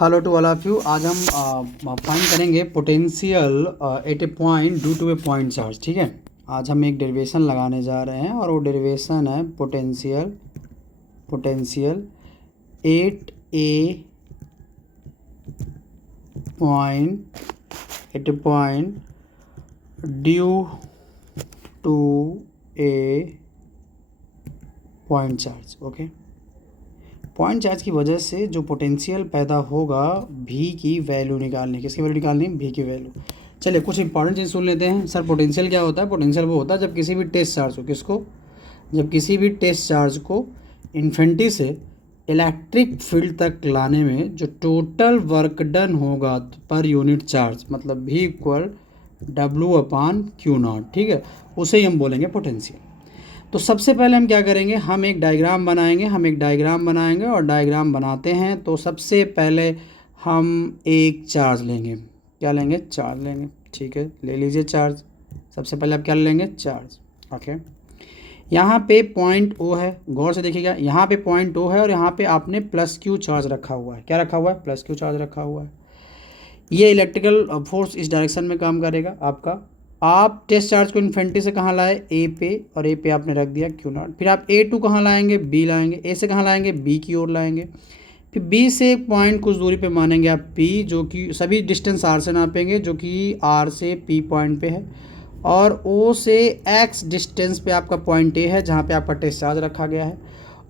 Hello to all of you. आज हम find करेंगे potential at a point due to a point charge. ठीक है, आज हम एक डेरिवेशन लगाने जा रहे हैं और वो डेरिवेशन है potential at a point due to a point charge. Okay, point charge की वजह से जो पोटेंशियल पैदा होगा भी की वैल्यू निकालनी। किसकी वैल्यू निकालनी? भी की वैल्यू। चलिए कुछ इंपॉर्टेंट चीज़ सुन लेते हैं। सर पोटेंशियल क्या होता है? पोटेंशियल वो होता है जब किसी भी टेस्ट चार्ज को जब किसी भी टेस्ट चार्ज को इन्फिनिटी से इलेक्ट्रिक फील्ड तक लाने में जो टोटल वर्क डन होगा पर यूनिट चार्ज, मतलब भी इक्वल W/Q0। ठीक है, उसे ही हम बोलेंगे पोटेंशियल। तो सबसे पहले हम क्या करेंगे, हम एक डायग्राम बनाएंगे और डायग्राम बनाते हैं तो सबसे पहले हम एक चार्ज लेंगे। क्या लेंगे? चार्ज लेंगे। ठीक है, ले लीजिए चार्ज। सबसे पहले आप क्या लेंगे? चार्ज। ओके, यहाँ पे पॉइंट O है, गौर से देखिएगा, यहाँ पे पॉइंट O है और यहाँ पे आपने +Q चार्ज रखा हुआ है। क्या रखा हुआ है? +Q चार्ज रखा हुआ है। ये इलेक्ट्रिकल फोर्स इस डायरेक्शन में काम करेगा आपका। आप टेस्ट चार्ज को इन्फिनिटी से कहाँ लाए? ए पे, और ए पे आपने रख दिया Q0। फिर आप A2 कहाँ लाएंगे? B लाएंगे। ए से कहाँ लाएंगे? B की ओर लाएंगे। फिर B से एक पॉइंट कुछ दूरी पे मानेंगे आप P, जो कि सभी डिस्टेंस R से नापेंगे, जो कि R से P पॉइंट पे है। और O से X डिस्टेंस पे आपका पॉइंट A है, जहाँ पे आपका टेस्ट चार्ज रखा गया है।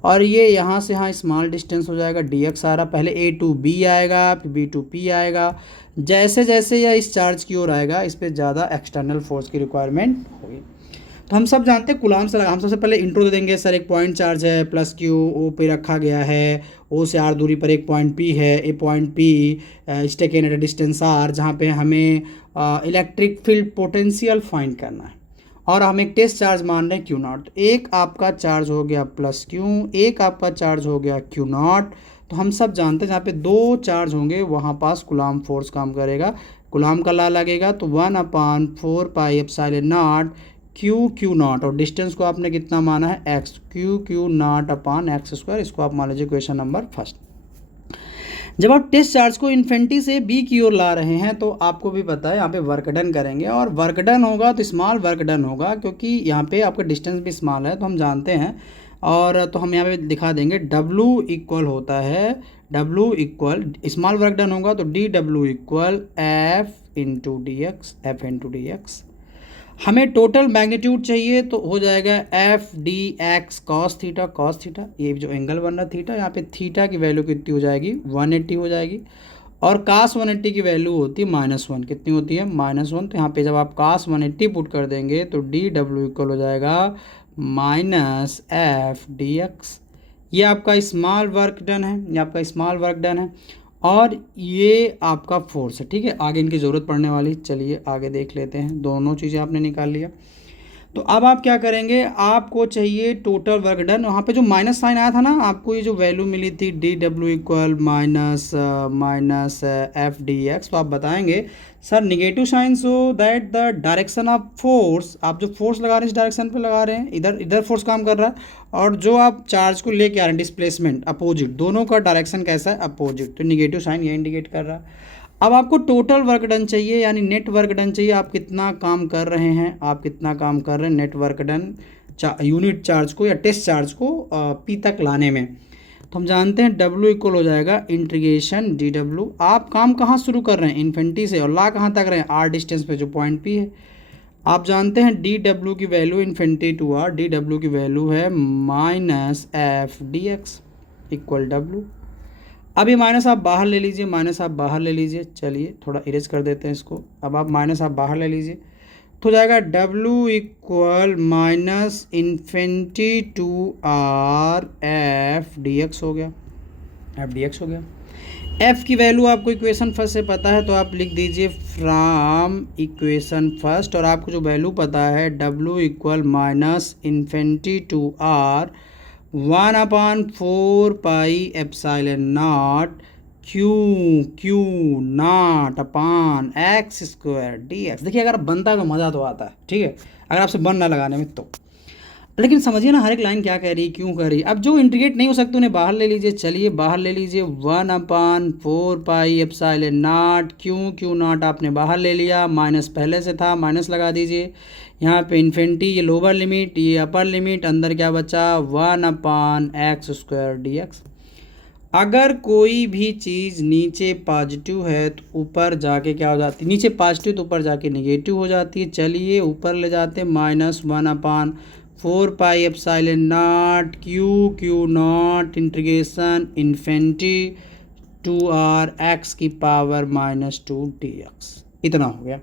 और ये यहाँ से यहाँ स्मॉल डिस्टेंस हो जाएगा, dx आ रहा। पहले A2 B आएगा, फिर B2 P आएगा। जैसे जैसे यह इस चार्ज की ओर आएगा, इस पर ज़्यादा एक्सटर्नल फोर्स की रिक्वायरमेंट होगी। तो हम सब जानते हैं कूलॉम से लगा। हम सबसे पहले इंट्रो दे देंगे। सर एक पॉइंट चार्ज है, +Q O पे रखा गया है, O से R दूरी पर एक पॉइंट P है। A point P is taken at a distance R, जहाँ पे हमें इलेक्ट्रिक फील्ड पोटेंशियल फाइंड करना है। और हम एक टेस्ट चार्ज मान रहे हैं Q0। एक आपका चार्ज हो गया +Q, एक आपका चार्ज हो गया Q0। तो हम सब जानते हैं जहाँ पे दो चार्ज होंगे वहाँ पास कूलॉम फोर्स काम करेगा। कूलॉम का लॉ लगेगा तो 1/4πε0 Q0, और डिस्टेंस को आपने कितना माना है? x। Q0/x²। इसको आप मान लीजिए क्वेश्चन नंबर फर्स्ट। जब आप टेस्ट चार्ज को इन्फिनिटी से B की ओर ला रहे हैं तो आपको भी पता है यहाँ पे वर्क डन करेंगे, और वर्क डन होगा तो स्मॉल वर्क डन होगा, क्योंकि यहाँ पे आपका डिस्टेंस भी स्मॉल है तो हम जानते हैं। और तो हम यहाँ पे दिखा देंगे W इक्वल होता है, W equal small work done होगा तो dW इक्वल F/dx। हमें टोटल मैग्नीट्यूड चाहिए तो हो जाएगा F/dx cos थीटा। ये जो एंगल बन रहा थीटा, यहाँ पे थीटा की वैल्यू कितनी हो जाएगी? 180 हो जाएगी। और cos 180 की वैल्यू होती है -1। कितनी होती है? -1। तो यहाँ पे जब आप cos 180 पुट कर देंगे तो dW इक्वल हो जाएगा -F/dx। ये आपका स्मॉल वर्क डन है, और ये आपका फोर्स है। ठीक है, आगे इनकी ज़रूरत पड़ने वाली। चलिए आगे देख लेते हैं। दोनों चीज़ें आपने निकाल लिया, तो अब आप क्या करेंगे? आपको चाहिए टोटल वर्क डन। वहाँ पे जो माइनस साइन आया था ना, आपको ये जो वैल्यू मिली थी dW इक्वल -F/dx, तो आप बताएंगे sir negative sign so that the direction of force, आप जो फोर्स लगा रहे हैं इस डायरेक्शन पे लगा रहे हैं, इधर फोर्स काम कर रहा है, और जो आप चार्ज को लेके आ रहे हैं डिस्प्लेसमेंट अपोजिट, दोनों का डायरेक्शन कैसा है? अपोजिट। तो निगेटिव साइन ये इंडिकेट कर रहा है। अब आपको टोटल वर्क डन चाहिए, यानी नेट वर्क डन चाहिए। आप कितना काम कर रहे हैं? Net work done unit charge को या टेस्ट चार्ज को P तक लाने में। तो हम जानते हैं W इक्वल हो जाएगा इंटीग्रेशन dW। आप काम कहाँ शुरू कर रहे हैं? इन्फिनिटी से, और ला कहाँ तक रहे हैं? R डिस्टेंस पे जो पॉइंट P है। आप जानते हैं dW की value infinity to R, dW की वैल्यू है -F/dx इक्वल W। अब ये माइनस आप बाहर ले लीजिए। चलिए थोड़ा इरेज कर देते हैं इसको। अब आप माइनस आप बाहर ले लीजिए तो हो जाएगा W equal -minus infinity to R F/dx हो गया। F की वैल्यू आपको इक्वेशन फर्स्ट से पता है, तो आप लिख दीजिए फ्रॉम इक्वेशन फर्स्ट। और आपको जो वैल्यू पता है W equal -minus infinity to R 1/4πε0 Q0/x²dx। देखिए अगर बनता है तो मज़ा तो आता है। ठीक है, अगर आपसे बन ना लगाने में तो लेकिन समझिए ना हर एक लाइन क्या कह रही है, क्यों कह रही है। अब जो इंटीग्रेट नहीं हो सकते उन्हें बाहर ले लीजिए। चलिए बाहर ले लीजिए, 1/4πε0 क्यू आपने बाहर ले लिया, माइनस पहले से था माइनस लगा दीजिए। यहाँ पे इन्फिनिटी, ये लोअर लिमिट ये अपर लिमिट, अंदर क्या बचा 1/x² dx। अगर कोई भी चीज़ नीचे पॉजिटिव है तो ऊपर जाके क्या हो जाती है, नीचे पॉजिटिव तो ऊपर जाके नेगेटिव हो जाती है। चलिए ऊपर ले जाते हैं, -1/4πε0 Q integration infinity 2r(x⁻²) dx। इतना हो गया।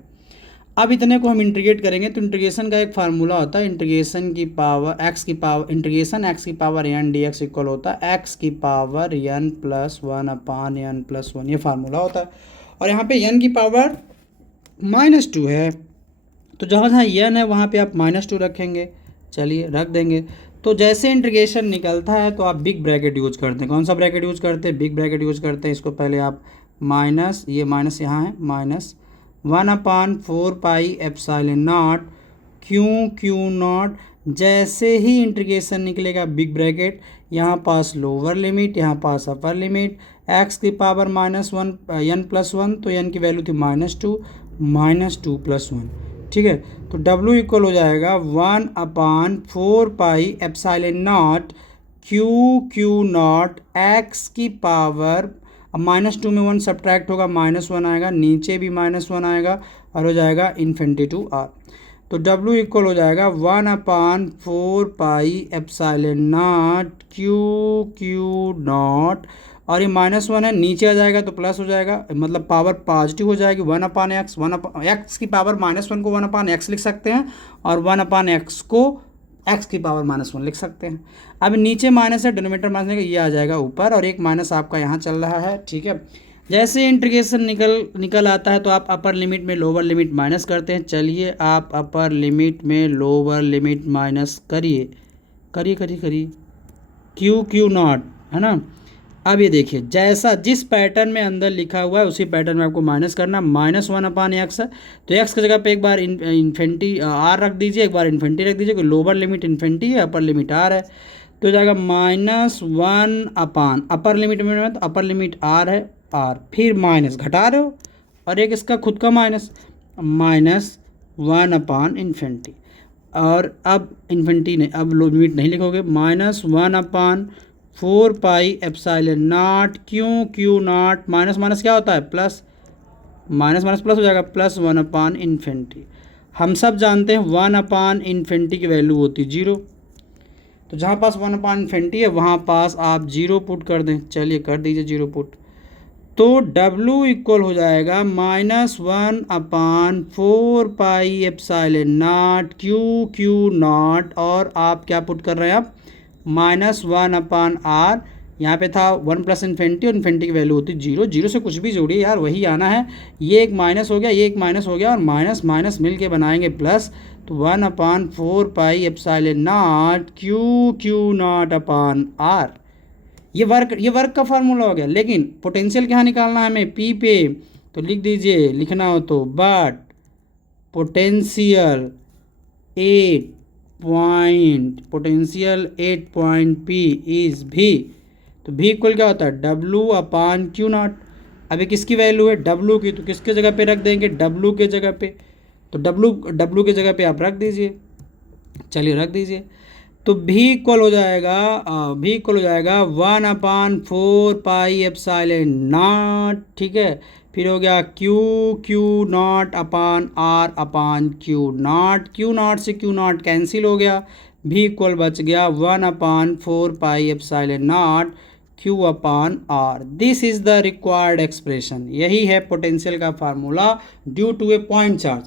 अब इतने को हम इंटीग्रेट करेंगे तो इंटीग्रेशन का एक फार्मूला होता है, integration integration x⁻n dx equal होता है x⁻n + 1/n+1, ये फार्मूला होता है। और यहाँ पे n की पावर -2 है, तो जहाँ जहाँ n है वहाँ पे आप -2 रखेंगे। चलिए रख देंगे। तो जैसे इंटीग्रेशन निकलता है तो आप बिग ब्रैकेट यूज करते हैं। कौन सा ब्रैकेट यूज करते हैं, बिग ब्रैकेट यूज करते हैं। इसको पहले आप माइनस, ये माइनस यहाँ है, -1/4πε0 क्यू0। जैसे ही इंटीग्रेशन निकलेगा बिग ब्रैकेट, यहाँ पास लोअर लिमिट यहाँ पास अपर लिमिट, x⁻1 n+1, तो n की वैल्यू थी -2 +1, ठीक है। तो W इक्वल हो जाएगा 1/4πε0 क्यू0 x⁻, अब -2 में 1 सब्ट्रैक्ट होगा, -1 आएगा, नीचे भी -1 आएगा और हो जाएगा इन्फिनिटी टू r। तो W इक्वल हो जाएगा 1/4πε0 क्यू0, और ये -1 है, नीचे आ जाएगा तो प्लस हो जाएगा, मतलब पावर पॉजिटिव हो जाएगी। 1/x, x⁻1 को 1/x लिख सकते हैं और 1/x को x⁻1 लिख सकते हैं। अब नीचे माइनस है, डिनोमिनेटर माइनस है, ये आ जाएगा ऊपर, और एक माइनस आपका यहाँ चल रहा है, ठीक है। जैसे इंटीग्रेशन निकल आता है तो आप अपर लिमिट में लोअर लिमिट माइनस करते हैं। चलिए आप अपर लिमिट में लोअर लिमिट माइनस करिए क्यू0, है ना। अब ये देखिए, जैसा जिस पैटर्न में अंदर लिखा हुआ है उसी पैटर्न में आपको माइनस करना। -1/x है तो x की जगह पे एक बार इन्फिनिटी r रख दीजिए, एक बार इन्फिनिटी रख दीजिए, लोअर लिमिट इन्फिनिटी है, अपर लिमिट r है, तो जाएगा -1 अपर लिमिट में, तो अपर लिमिट r है, r फिर माइनस घटा रहे हो, और एक इसका खुद का माइनस -1/∞, और अब इन्फिनिटी नहीं, अब लिमिट नहीं लिखोगे, -1/4πε0 क्यू0, माइनस क्या होता है, प्लस, माइनस प्लस हो जाएगा, +1/∞। हम सब जानते हैं 1/∞ की वैल्यू होती 0, तो जहाँ पास 1/∞ है वहाँ पास आप 0 पुट कर दें। चलिए कर दीजिए 0 पुट, तो W इक्वल हो जाएगा -1/4πε0 क्यू0, और आप क्या पुट कर रहे हैं, आप -1/r, यहाँ पे था 1 + इन्फिनिटी, और इन्फिनिटी की वैल्यू होती 0, 0 से कुछ भी जोड़िए यार, वही आना है। ये एक माइनस हो गया, ये एक माइनस हो गया, और माइनस माइनस मिल के बनाएंगे प्लस, तो 1/4πε0 क्यू0/r। ये वर्क का फार्मूला हो गया। लेकिन पोटेंशियल क्या निकालना है हमें, P पे, तो लिख दीजिए, लिखना हो तो, but potential 8 point P is V, तो V इक्वल क्या होता है, W/Q0। अभी किसकी वैल्यू है, W की, तो किसके जगह पे रख देंगे, W के जगह पे, तो W के जगह पे आप रख दीजिए। चलिए रख दीजिए, तो V इक्वल हो जाएगा 1/4πε0, ठीक है। फिर हो गया Q0/R/Q0, Q0 से Q0 कैंसिल हो गया, V इक्वल बच गया 1/4πε0 Q/R। This is the required expression. यही है पोटेंशियल का formula due to a point charge.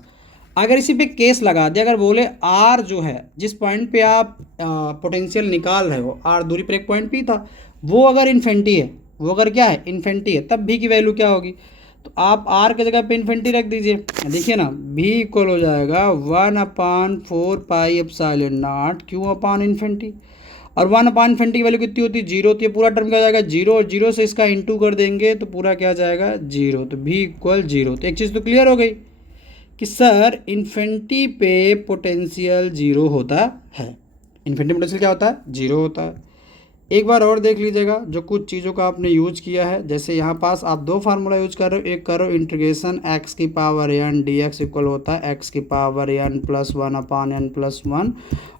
अगर इसी पे केस लगा दिया, अगर बोले R जो है, जिस पॉइंट पे आप पोटेंशियल निकाल रहे हो, R दूरी पर एक पॉइंट P था, वो अगर इन्फिनिटी है, वो अगर क्या है, इन्फिनिटी है, तब V की वैल्यू क्या होगी, तो आप R के जगह पे इन्फिनिटी रख दीजिए। देखिए ना, V इक्वल हो जाएगा 1/4πε0 Q/∞, और 1/∞ की वैल्यू कितनी होती है, 0, तो ये पूरा टर्म क्या हो जाएगा, 0, और 0 से इसका इंटू कर देंगे तो पूरा क्या जाएगा, 0, तो V इक्वल 0। तो एक चीज़ तो क्लियर हो गई कि सर इन्फिनिटी पे पोटेंशियल 0 होता है। इन्फिनिटी पोटेंशियल क्या होता है, जीरो होता है। एक बार और देख लीजिएगा जो कुछ चीज़ों का आपने यूज किया है, जैसे यहाँ पास आप दो फार्मूला यूज कर रहे हो, एक करो इंटीग्रेशन एक्स की power n d x equal होता है एक्स की power n plus one upon n plus one,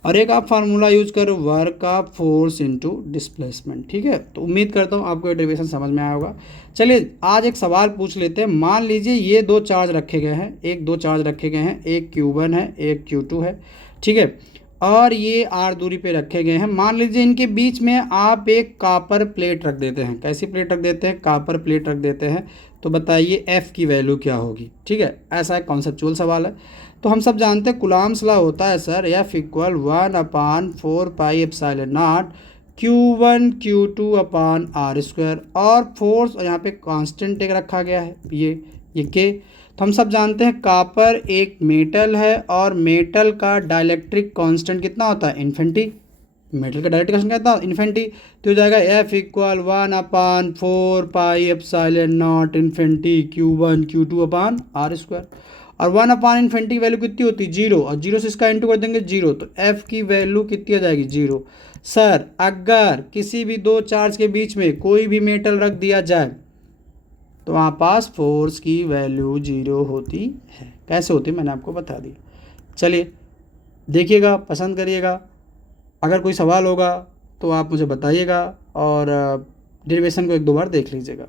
और एक आप फार्मूला यूज करो work of force into displacement. ठीक है, तो उम्मीद करता हूँ आपको ये डेरिवेशन समझ में आया होगा। चलिए आज एक सवाल पूछ लेते हैं। मान लीजिए ये दो चार्ज रखे गए हैं, दो चार्ज रखे गए हैं, एक Q1 है एक Q2 है, ठीक है, और ये r दूरी पे रखे गए हैं। मान लीजिए इनके बीच में आप एक कॉपर प्लेट रख देते हैं। कैसी प्लेट रख देते हैं, कॉपर प्लेट रख देते हैं। तो बताइए f की वैल्यू क्या होगी। ठीक है, ऐसा एक कॉन्सेप्चुअल सवाल है। तो हम सब जानते हैं कूलॉम्स लॉ होता है sir, F equal 1/4πε0 Q1 Q2 upon are square, और फोर्स यहाँ पे कांस्टेंट एक रखा गया है ये के। तो हम सब जानते हैं कॉपर एक मेटल है और मेटल का डाइलेक्ट्रिक कांस्टेंट कितना होता है, इन्फिनिटी। मेटल का डाइलेक्ट्रिक कांस्टेंट कितना होता है, इन्फिनिटी। तो हो जाएगा F equal 1/4πε0 infinity Q1 Q2 upon are square, और 1/इन्फिनिटी की वैल्यू कितनी होती है, जीरो, और जीरो से इसका इंटू कर देंगे जीरो, तो F की वैल्यू कितनी आ जाएगी, जीरो। सर अगर किसी भी दो चार्ज के बीच में कोई भी मेटल रख दिया जाए तो वहाँ पास फोर्स की वैल्यू जीरो होती है। कैसे होती है मैंने आपको बता दिया। चलिए देखिएगा, पसंद करिएगा। अगर कोई सवाल होगा तो आप मुझे बताइएगा, और डेरिवेशन को एक दो बार देख लीजिएगा।